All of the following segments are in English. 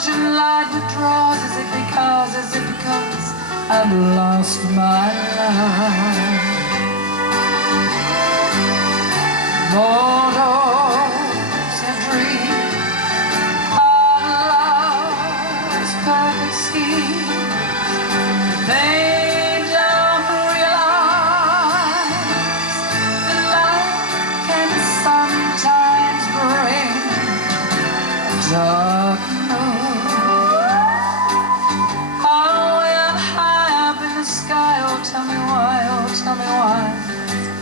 caution light withdraws? Is it because I've lost my love? Mortals have dreamed of love's perfect scheme. They don't realize that love can sometimes bring dark moon. Oh, way up high up in the sky, oh tell me why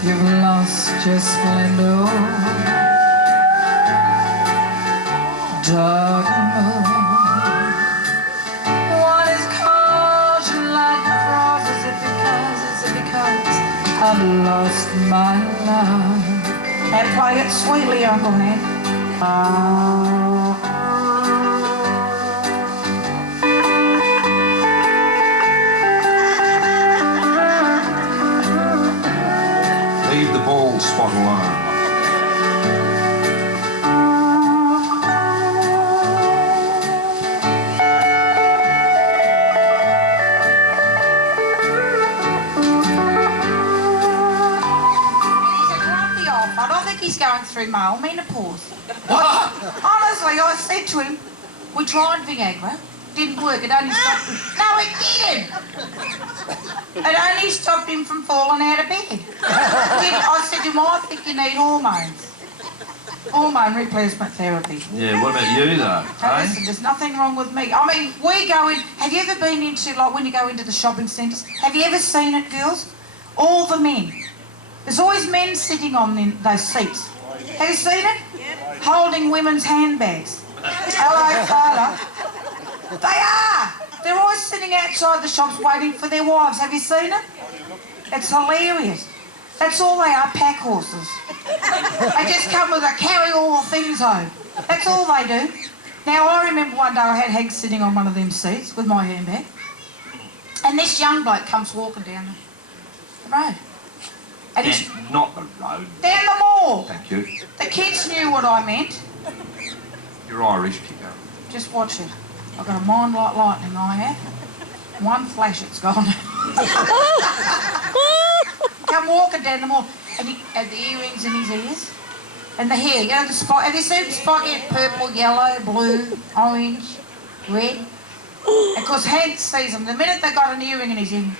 you've lost your splendor. Dark moon, what is caution like frost? Is it because I've lost my love? And play it sweetly, Uncle Hank. Leave the bald spot alone. I don't think he's going through male menopause. Honestly, I said to him, we tried Viagra, didn't work, it only stopped him. No, it didn't! It only stopped him from falling out of bed. I said to him, I think you need hormones. Hormone replacement therapy. Yeah, what about you though? Now, listen, there's nothing wrong with me. I mean, we go in, have you ever been into, like when you go into the shopping centres, have you ever seen it, girls? All the men. There's always men sitting on those seats. Have you seen it? Yep. Holding women's handbags. Hello, Carla. They are. They're always sitting outside the shops waiting for their wives. Have you seen it? It's hilarious. That's all they are, pack horses. They just come with a carry all the things home. That's all they do. Now, I remember one day I had Hank sitting on one of them seats with my handbag. And this young bloke comes walking down the road. And he's not the road. Down the mall. Thank you. The kids knew what I meant. You're Irish, Kiko. Just watch it. I've got a mind like lightning, I have. One flash, it's gone. Come walking down the mall. And he had the earrings in his ears. And the hair, you know the spot. Have you seen the spot here? Purple, yellow, blue, orange, red. And of course, Hank sees them. The minute they got an earring in his ear.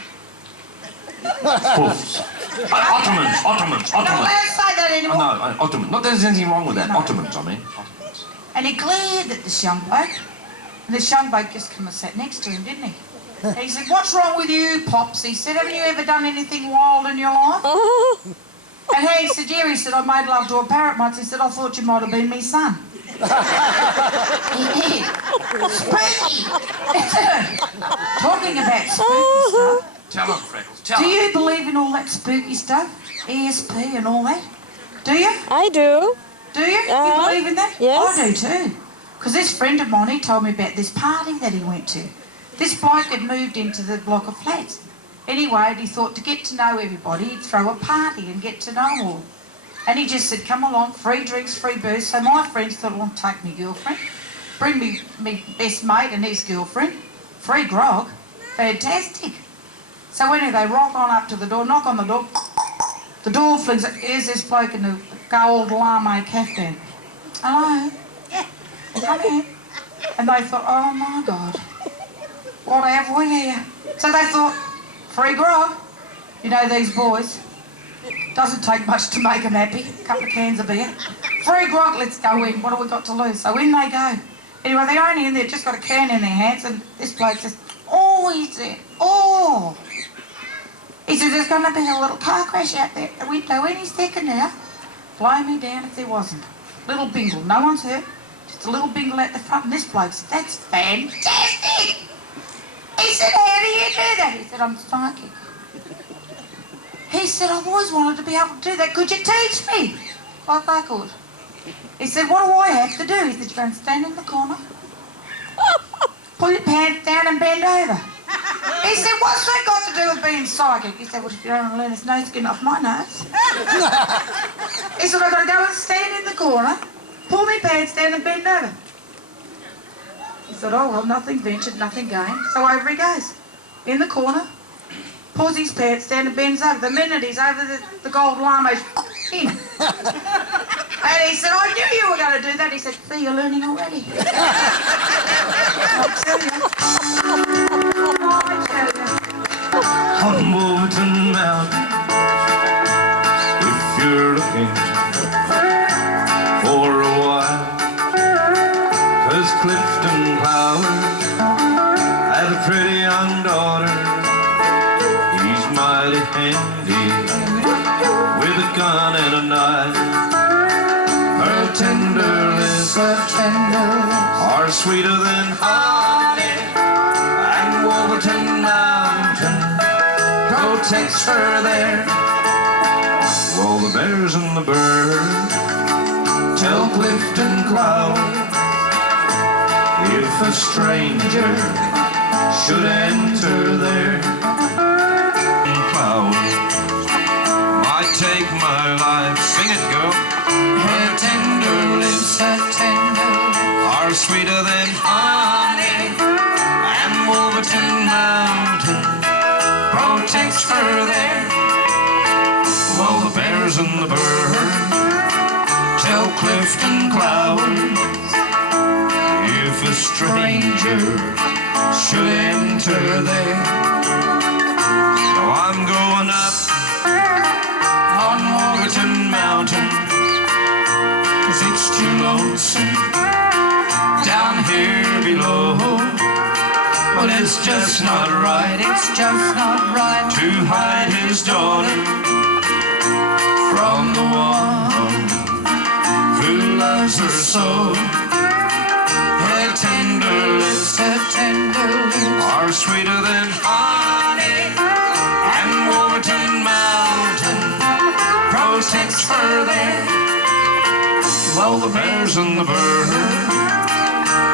Ottomans. Not allowed to say that anymore. No, Ottomans. Not that there's anything wrong with that. No. Ottomans, I mean. Ottomans. And he glared at this young bloke. And this young bloke just come and sat next to him, didn't he? And he said, what's wrong with you, Pops? He said, haven't you ever done anything wild in your life? And Hank said, yeah. He said, I made love to a parrot once. He said, I thought you might have been me son. He did. Spooky. Talking about spooky stuff. Tell them, Freckles. Tell Do them. you believe in all that spooky stuff? ESP and all that? Do you? I do. Do you? You believe in that? Yes. I do too. Because this friend of mine, he told me about this party that he went to. This bloke had moved into the block of flats. Anyway, he thought to get to know everybody, he'd throw a party and get to know all. And he just said, come along, free drinks, free booze. So my friends thought, well, take me girlfriend, bring me best mate and his girlfriend, free grog, fantastic. So anyway, they rock on up to the door, knock on the door flings it, here's this bloke in the gold lame caftan. Hello? Come in. And they thought, oh my God, what have we here? So they thought, free grog. You know these boys, doesn't take much to make them happy. A couple of cans of beer. Free grog, let's go in. What have we got to lose? So in they go. Anyway, they're only in there, just got a can in their hands, and this bloke says, oh, he said, oh. He said, there's going to be a little car crash out there at the window any second now. Blow me down if there wasn't. Little bingle, no one's hurt. Just a little bingle at the front, and this bloke said, that's fantastic. He said, how do you do that? He said, I'm psychic. He said, I've always wanted to be able to do that. Could you teach me? Like I could. He said, what do I have to do? He said, you go and stand in the corner, pull your pants down and bend over. He said, what's that got to do with being psychic? He said, well, if you don't want to learn this nose skin off my nose. He said, I've got to go and stand in the corner, pull my pants down and bend over. He thought, oh well, nothing ventured, nothing gained. So over he goes. In the corner, pulls his pants down and bends over. The minute he's over the gold llamas in. And he said, I knew you were going to do that. He said, see, you're learning already. I'll tell you. I tell you. On Wolverton Mountain, if you're looking for a while, 'cause Clifton Clowers had a pretty young daughter. He's mighty handy with a gun and a knife. Her tender lips are sweeter than honey, and Wolverton Mountain protects her there. Well, the bears and the birds tell Clifton Clowers, if a stranger should enter there, Clowers might take my life. Sing it, girl. Her tender lips are sweeter than honey, and Wolverton Mountain protects her there. Well, the bears and the birds tell Clifton Clowers, if a stranger should enter there. Now I'm going up on Wolverton Mountain, 'cause it's too lonesome down here below. But it's just not right, it's just not right to hide his daughter from the one who loves her so. Her tender lips are sweeter than honey, and Wolverton Mountain protects her there. Well, the bears and the birds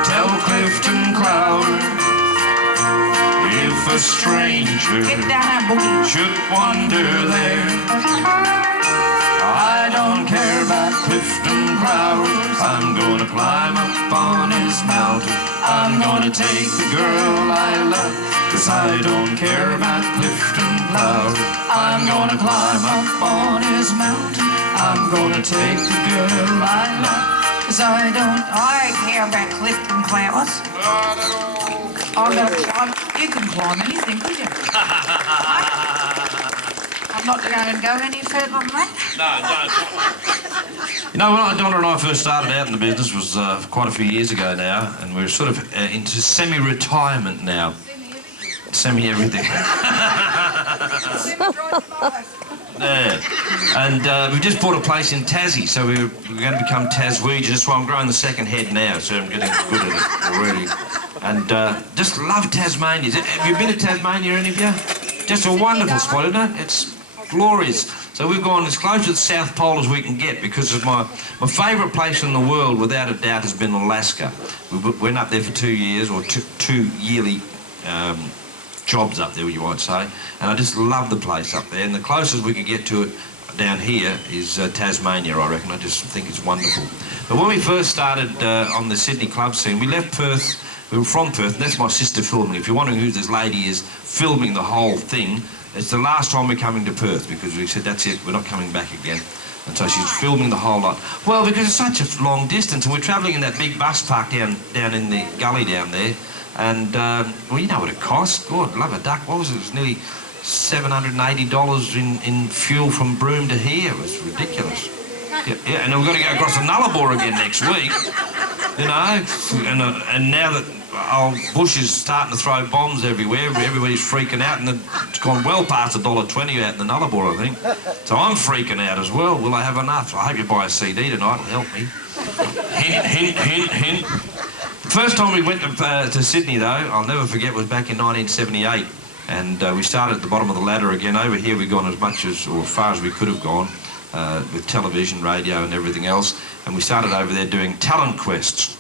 tell Clifton Clowers, if a stranger should wander there. I don't care about Clifton Clowers, I'm gonna climb up on his mountain. I'm gonna take the girl I love, 'cause I don't care about Clifton Clowers. I'm gonna climb up on his mountain. I'm gonna take the girl I love, 'cause I don't care about Clifton Clowers. I'm gonna climb. You can climb anything, could you? I'm not going to go any further than that. No. You know, when Donna and I first started out in the business was quite a few years ago now, and we're sort of into semi-retirement now. Semi-everything. Yeah. And we just bought a place in Tassie, so we're going to become Taswegians. That's why I'm growing the second head now, so I'm getting good at it already. And just love Tasmania. Have you been to Tasmania, any of you? Just a wonderful spot, isn't it? It's glorious. So we've gone as close to the South Pole as we can get, because of my favourite place in the world, without a doubt, has been Alaska. We went up there for 2 years, or two yearly jobs up there, you might say. And I just love the place up there. And the closest we could get to it down here is Tasmania, I reckon. I just think it's wonderful. But when we first started on the Sydney club scene, we left Perth. We were from Perth, and that's my sister filming. If you're wondering who this lady is filming the whole thing, it's the last time we're coming to Perth, because we said, that's it, we're not coming back again. And so she's filming the whole lot. Well, because it's such a long distance, and we're travelling in that big bus park down in the gully down there. And, well, you know what it costs. God, love a duck. What was it? It was nearly $780 in fuel from Broome to here. It was ridiculous. Yeah, and we've got to go across the Nullarbor again next week. You know, and now that old Bush is starting to throw bombs everywhere, everybody's freaking out, and it's gone well past $1.20 out in the Nullarbor, I think. So I'm freaking out as well. Will I have enough? I hope you buy a CD tonight. It'll help me. Hint, hint, hint, hint. The first time we went to Sydney, though, I'll never forget, was back in 1978. And we started at the bottom of the ladder again. Over here we've gone as much as, or as far as we could have gone, with television, radio and everything else. And we started over there doing talent quests.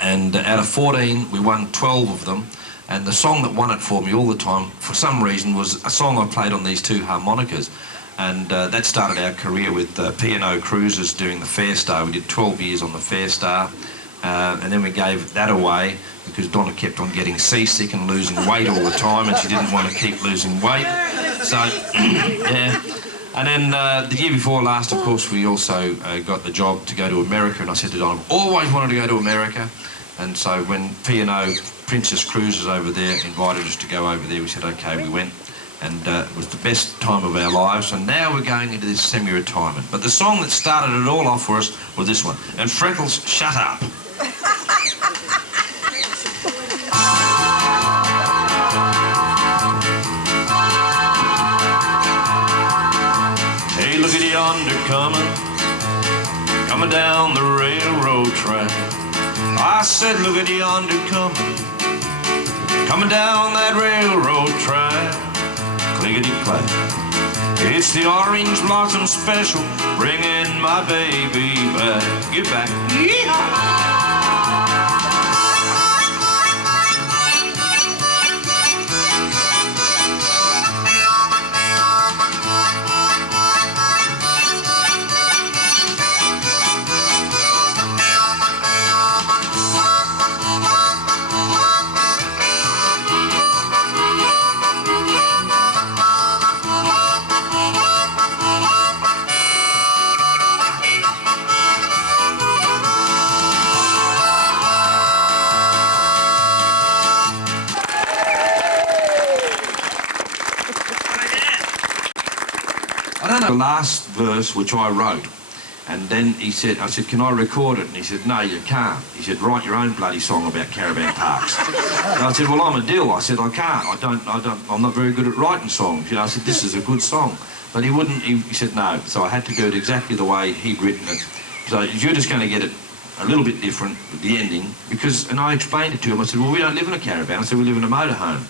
And out of 14, we won 12 of them. And the song that won it for me all the time, for some reason, was a song I played on these two harmonicas. And that started our career with P&O Cruises doing the Fair Star. We did 12 years on the Fair Star. And then we gave that away because Donna kept on getting seasick and losing weight all the time, and she didn't want to keep losing weight. So, yeah. And then the year before last, of course, we also got the job to go to America, and I said to Donna, I've always wanted to go to America. And so when P&O Princess Cruises over there invited us to go over there, we said, okay, we went. And it was the best time of our lives, and now we're going into this semi-retirement. But the song that started it all off for us was this one. And Freckles, shut up. Hey, look at yonder coming down the railroad track. I said, look at yonder coming down that railroad track. Clickety-clack. It's the orange blossom special, bringing my baby back. Get back. Yeehaw! The last verse which I wrote, and then I said, can I record it? And he said, no, you can't. He said, write your own bloody song about caravan parks. And I said, well, I'm a dill. I said, I can't. I'm not very good at writing songs. You know, I said, this is a good song. But he wouldn't, he said no. So I had to do it exactly the way he'd written it. So you're just going to get it a little bit different with the ending, because, and I explained it to him. I said, well, we don't live in a caravan. I said, we live in a motorhome.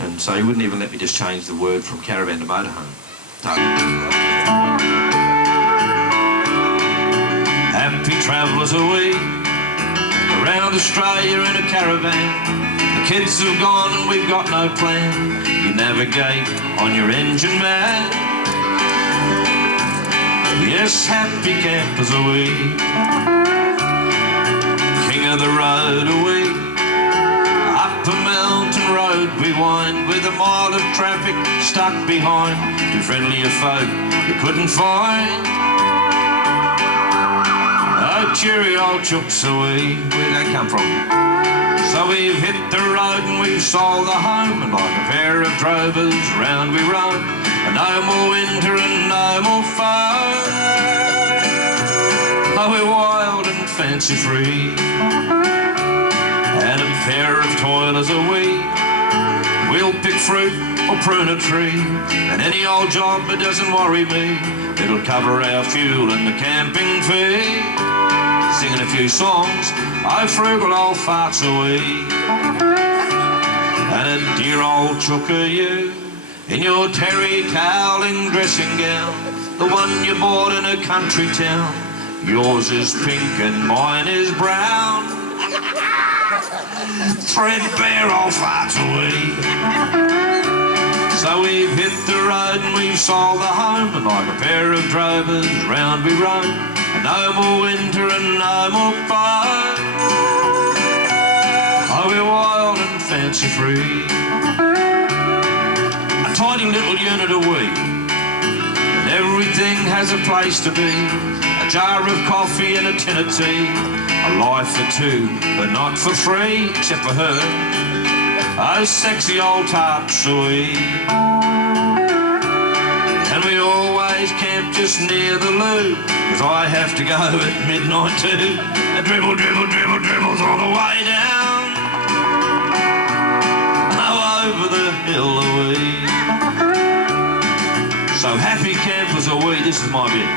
And so he wouldn't even let me just change the word from caravan to motorhome. So, happy travellers away around Australia in a caravan. The kids have gone and we've got no plan. You navigate on your engine man. Yes, happy campers away, king of the road away. Up a mountain road we wind, with a mile of traffic stuck behind. Too friendly a folk you couldn't find. Oh, cheery old chooks away, where'd they come from? So we've hit the road and we've sold the home, and like a pair of drovers round we roam. And no more winter and no more foe. Oh, we're wild and fancy free, and a pair of toilers are we. We'll pick fruit or prune a tree, and any old job that doesn't worry me. It'll cover our fuel and the camping fee. Singing a few songs, oh frugal old farts away. And a dear old chook are you, in your terry toweling dressing gown, the one you bought in a country town. Yours is pink and mine is brown. Threadbare old farts away. So we've hit the road and we've sold the home, and like a pair of drovers round we roam. And no more winter and no more fire. Oh, we're wild and fancy free. A tiny little unit of wheat, and everything has a place to be. A jar of coffee and a tin of tea. A life for two, but not for free, except for her. Oh, sexy old tart sweet. And we always camp just near the loo, cause I have to go at midnight too. And dribble, dribble, dribble, dribbles all the way down. Oh, over the hill away. So happy campers are we, this is my bit.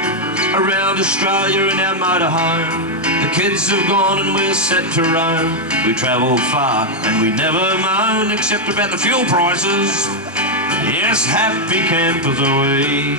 Around Australia in our motorhome. The kids have gone and we're set to roam. We travel far and we never moan, except about the fuel prices. Yes, happy campers are we.